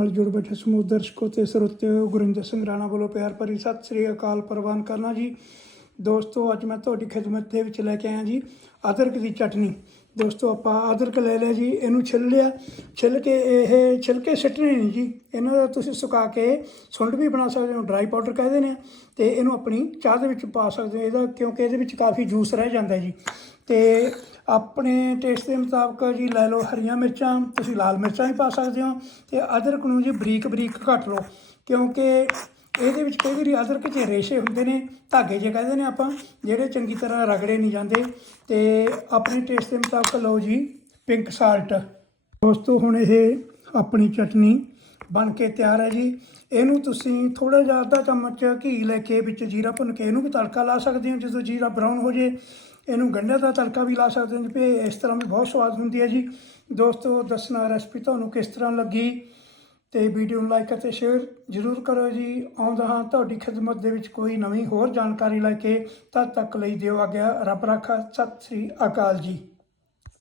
ਨਾਲ ਜੁੜ ਬੈਠੇ ਸਮੂਹ ਦਰਸ਼ਕੋ ਤੇ ਸਰੋਤਿਓ ਗੁਰਿੰਦਰ ਸਿੰਘ ਰਾਣਾ ਵੱਲੋਂ ਪਿਆਰ ਭਰੀ ਸਤਿ ਸ੍ਰੀ ਅਕਾਲ ਪ੍ਰਵਾਨ ਕਰਨਾ ਜੀ। ਦੋਸਤੋ, ਅੱਜ ਮੈਂ ਤੁਹਾਡੀ ਖਿਦਮਤ ਦੇ ਵਿੱਚ ਲੈ ਕੇ ਆਇਆ ਜੀ ਅਦਰਕ ਦੀ ਚਟਨੀ। ਦੋਸਤੋ, ਆਪਾਂ ਅਦਰਕ ਲੈ ਲਿਆ ਜੀ, ਇਹਨੂੰ ਛਿੱਲ ਲਿਆ। ਛਿੱਲ ਕੇ ਇਹ ਛਿੱਲ ਕੇ ਸਿੱਟਣੇ ਨਹੀਂ ਜੀ। ਇਹਨਾਂ ਦਾ ਤੁਸੀਂ ਸੁਕਾ ਕੇ ਸੁੰਡ ਵੀ ਬਣਾ ਸਕਦੇ ਹੋ, ਡਰਾਈ ਪਾਊਡਰ ਕਹਿੰਦੇ ਨੇ ਤੇ ਇਹਨੂੰ ਆਪਣੀ ਚਾਹ ਦੇ ਵਿੱਚ ਪਾ ਸਕਦੇ ਹੋ। ਇਹਦਾ ਕਿਉਂਕਿ ਇਹਦੇ ਵਿੱਚ ਕਾਫੀ ਜੂਸ ਰਹਿ ਜਾਂਦਾ ਜੀ। ਤੇ ਆਪਣੇ ਟੇਸਟ ਦੇ ਮੁਤਾਬਕ ਜੀ ਲੈ ਲਓ ਹਰੀਆਂ ਮਿਰਚਾਂ, ਤੁਸੀਂ ਲਾਲ ਮਿਰਚਾਂ ਵੀ ਪਾ ਸਕਦੇ ਹੋ ਤੇ ਅਦਰਕ ਨੂੰ ਜੀ ਬਰੀਕ ਬਰੀਕ ਕੱਟ ਲਓ, ਕਿਉਂਕਿ ਇਹਦੇ ਵਿੱਚ ਕਈ ਵਾਰੀ ਅਦਰਕ 'ਚ ਰੇਸ਼ੇ ਹੁੰਦੇ ਨੇ, ਧਾਗੇ ਜੇ ਕਹਿੰਦੇ ਨੇ ਆਪਾਂ, ਜਿਹੜੇ ਚੰਗੀ ਤਰ੍ਹਾਂ ਰਗੜੇ ਨਹੀਂ ਜਾਂਦੇ ਤੇ ਆਪਣੇ ਟੇਸਟ ਦੇ ਮੁਤਾਬਕ ਲਓ ਜੀ ਪਿੰਕ ਸਾਲਟ ਦੋਸਤੋ, ਹੁਣ ਇਹ ਆਪਣੀ ਚਟਨੀ ਬਣ ਕੇ ਤਿਆਰ ਹੈ ਜੀ। ਇਹਨੂੰ ਤੁਸੀਂ ਥੋੜਾ ਜਿਹਾ ਅੱਧਾ ਚਮਚ ਘੀ ਲੈ ਕੇ ਵਿੱਚ ਜੀਰਾ ਭੁੰਨ ਕੇ ਇਹਨੂੰ ਵੀ ਤੜਕਾ ਲਾ ਸਕਦੇ ਹੋ। ਜਦੋਂ ਜੀਰਾ ਬਰਾਊਨ ਹੋ ਜੇ, ਇਹਨੂੰ ਗੰਢੇ ਦਾ ਤੜਕਾ ਵੀ ਲਾ ਸਕਦੇ ਹੋ ਜੀ। ਵੀ ਇਸ ਤਰ੍ਹਾਂ ਵੀ ਬਹੁਤ ਸਵਾਦ ਹੁੰਦੀ ਹੈ ਜੀ। ਦੋਸਤੋ, ਦੱਸਣਾ ਰੈਸਪੀ ਤੁਹਾਨੂੰ ਕਿਸ ਤਰ੍ਹਾਂ ਲੱਗੀ ਤੇ ਵੀਡੀਓ ਨੂੰ ਲਾਈਕ ਅਤੇ ਸ਼ੇਅਰ ਜ਼ਰੂਰ ਕਰੋ ਜੀ। ਆਉਂਦਾ ਹਾਂ ਤੁਹਾਡੀ ਖਿਦਮਤ ਦੇ ਵਿੱਚ ਕੋਈ ਨਵੀਂ ਹੋਰ ਜਾਣਕਾਰੀ ਲੈ ਕੇ। ਤਦ ਤੱਕ ਲਈ ਦਿਓ ਆਗਿਆ। ਰੱਬ ਰਾਖਾ। ਸਤਿ ਸ੍ਰੀ ਅਕਾਲ ਜੀ।